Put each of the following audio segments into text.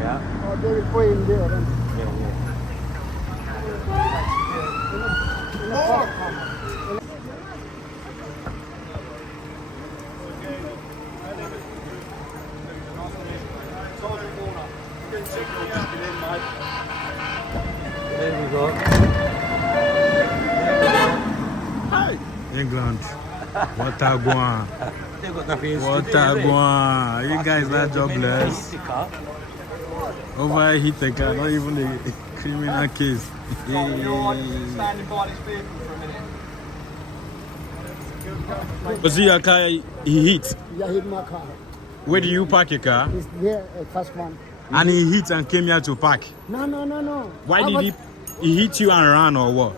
Yeah. Or they will put in there. Then. In a pot. There we go. England. Watagwan. They got nothing else to do, Watagwan. You guys are jobless. Overheat the car, not even a criminal case. Standing by this vehicle for a minute. Was your car he hit? Yeah, hit my car. Where do you park your car? It's there, first one. And he hit and came here to park. No. Why did he hit you and ran or what?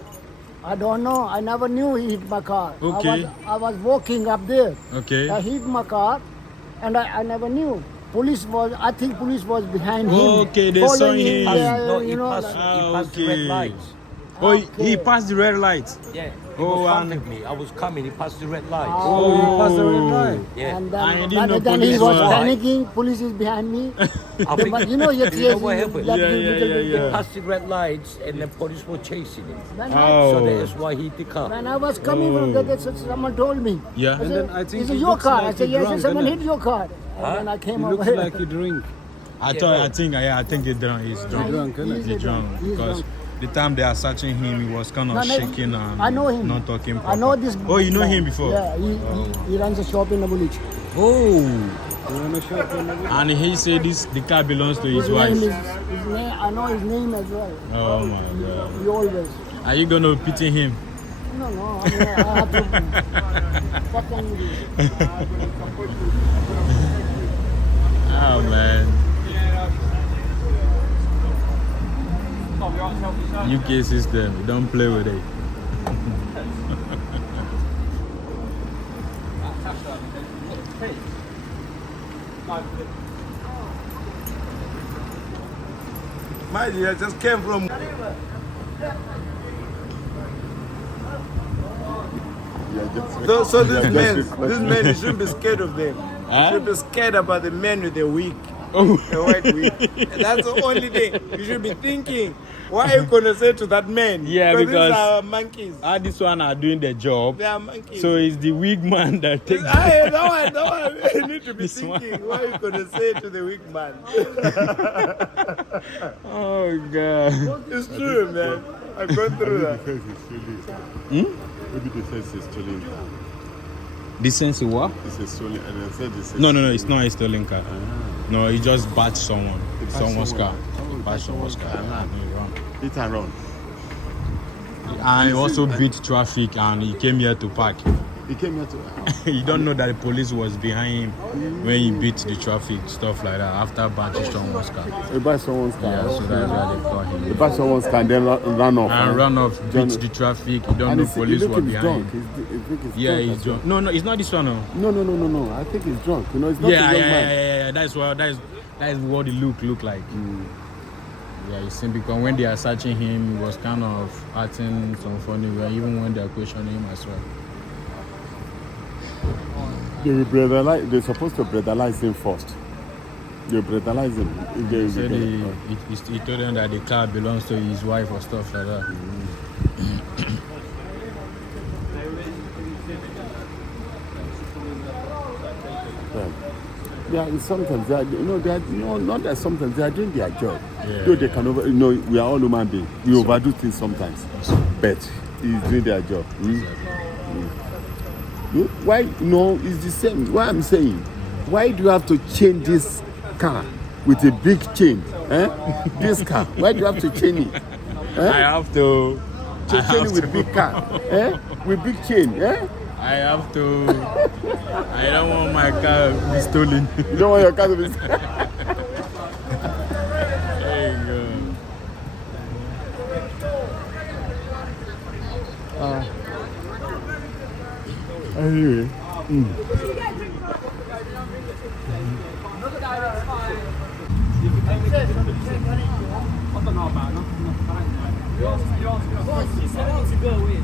I don't know. I never knew he hit my car. Okay. I was walking up there. Okay. I hit my car, and I never knew. I think police was behind him. Okay, they saw following him. No, he you know, passed, like- he passed the red Okay. lights. Oh, he Okay. passed the red light. Yeah. He Oh, was and- front of me. I was coming. He passed the red lights. Oh, you passed the red light. Yeah. And I then, didn't know then he police was were- panicking. Police is behind me. I think, But you know, your you know tears. what happened? that Yeah, little yeah, bit- yeah, yeah. Passed the red lights, and the police were chasing him. When, Oh. So that's why he hit the car. when I was coming from there, someone told me. Yeah. I said, I think is he it your looks car? like I said, he yes, drunk, someone innit? hit your car. And then I came He over looks here. like he drink. I think he drunk. He's drunk. drunk, innit? He's drunk because the time they are searching him, he was kind of No, no, shaking and I know him. not talking. I know proper. this. Oh, you know guy. him before? Yeah, he runs a shop in the village. Oh, You wanna shop in the video? and he said the car belongs to his His wife. name is, his name, I know his name as well. Oh my God. He always. Are you gonna pity him? No, I mean, I have to. What can you do? Oh man. UK system, you don't play with it. My dear, just came from. So this man, you shouldn't be scared of them. Huh? You should be scared about the men with the wig, Oh. the white wig. That's the only thing you should be thinking. What are you gonna say to that man? Yeah, these because- are monkeys. This one are doing the job. They are monkeys. So it's the wig man that takes. that one, you need to be This one. thinking. What are you gonna say to the wig man? Oh God. It's true, man. I've gone through that. Maybe the sense is stolen. The sense of what? It's a stolen, and I said this. No, it's not a stolen car. No, he just batched someone. Someone's someone. car. Batched someone's car. Hit and run. And he also beat traffic and he came here to park. He came here to. You don't know that the police was behind him when he beat the traffic, stuff like that, after batching someone's car. He buy someone's car. Yeah, so that's why they caught He him. buy someone's car and then run off. And run off, beat the traffic. You don't And know he police look were him behind drunk. him. I think he's Yeah, drunk he's as well. drunk. No, it's not this one. No. No. I think he's drunk. You know, it's not Yeah, a young man. yeah. That's what the look like. Yeah, you see, because when they are searching him, he was kind of acting some funny way, even when they are questioning him as well. They're supposed to brutalize him first. They brutalize him. If they, He said he told them that the car belongs to his wife or stuff like that. Yeah, and sometimes they are, not that sometimes they are doing their job. Yeah, Though they can we are all human beings. We overdo things sometimes, but he's doing their job. Why? No, it's the same. What I'm saying, why do you have to chain this car with a big chain? This car, why do you have to chain it? I have to. Chain it with big car, with big chain. I have to. I don't want my car to be stolen. You don't want your car to be. There you go. Anyway. You asked me to go in.